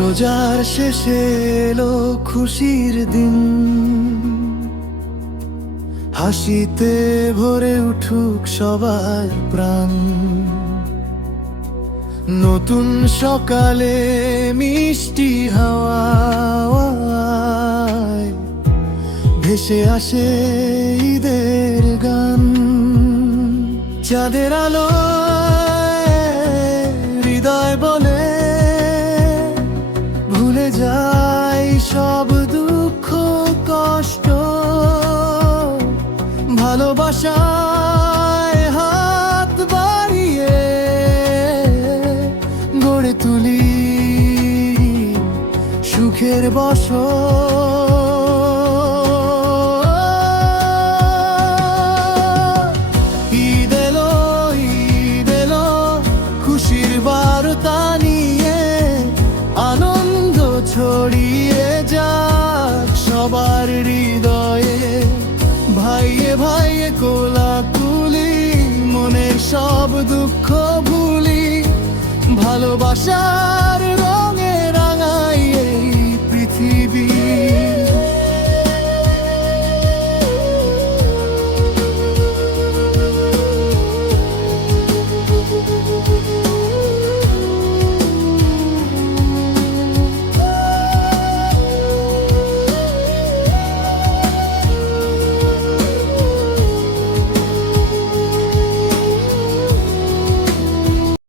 রোজার শেষে এলো খুশির দিন, হাসিতে ভরে উঠুক সবার প্রাণ। নতুন সকালে মিষ্টি হাওয়ায় ভেসে আসে ঈদের গান। চাঁদের আলো হৃদয় বলে ভুলে যাই সব দুঃখ কষ্ট। ভালোবাসায় হাত বাড়িয়ে গড়ে তুলি সুখের বসত। ঈদ এলো, ঈদ এলো খুশির বার্তা নিয়ে, আনন্দ ছড়িয়ে যাক সবার হৃদয়ে। ভাইয়ে ভাইয়ে কোলাকুলি, মনের সব দুঃখ ভুলি, ভালোবাসার রঙে